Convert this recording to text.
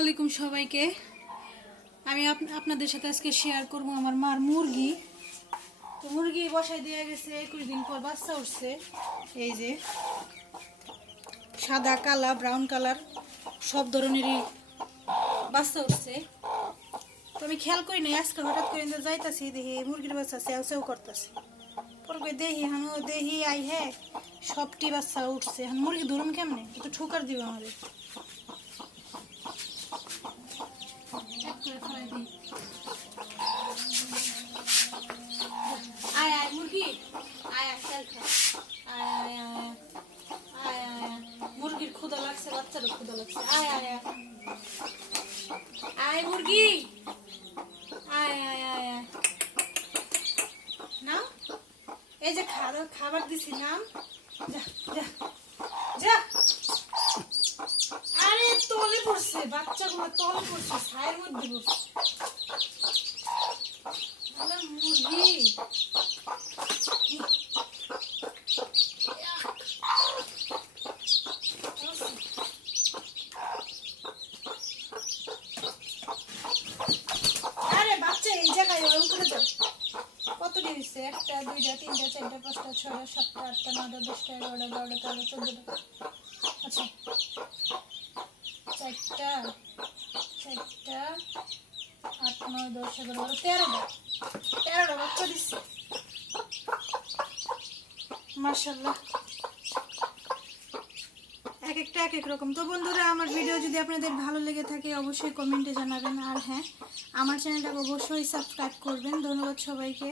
আলাইকুম সবাইকে। আমি আপনাদের সাথে আজকে শেয়ার করব আমার মার মুরগি। তো মুরগি বসাই দিয়ে গেছে 21 দিন পর বাচ্চা উঠছে। এই যে সাদা কালা ব্রাউন কালার সব ধরনেরই বাচ্চা উঠছে। তো আমি খেয়াল করি নাই, আজকে হঠাৎ করে যাইতাছি দেখি মুরগির বাচ্চা সেও সেও করতেছে। পরে দেখি হানো দেখি আই হ্যাঁ সবটি বাচ্চা উঠছে। এখন মুরগি ধরুন কেমনে, একটু ঠোকার দিব আমাদের। আয় আয় মুরগি আয় আয় খেল খেল আয় আয় আয় আয় আয় মুরগির ক্ষুধা লাগছে, বাচ্চারও ক্ষুধা লাগছে। আয় আয় আয় আয় মুরগি আয় আয় আয় আয় নাম এই যে খাবার দিছি নাম যা যা যা। আরে তলে পড়ছে, বাচ্চাগুলো তলে পড়ছে, ছায়ের মধ্যে পড়ছে। মুরগি আরে বাচ্চা এই জায়গায় উপরে যাও। কত দিয়েছে? 1 2 3 4 5 6 7 8 9 10 11 12 13 14। আচ্ছা 4টা 8 9 10 11 13টা বাচ্চা দিচ্ছে মাশাআল্লাহ। এক একটা এক এক রকম। তো বন্ধুরা, আমার ভিডিও যদি আপনাদের ভালো লেগে থাকে অবশ্যই কমেন্টে জানাবেন। আর হ্যাঁ, আমার চ্যানেলটাকে অবশ্যই সাবস্ক্রাইব করবেন। ধন্যবাদ সবাইকে।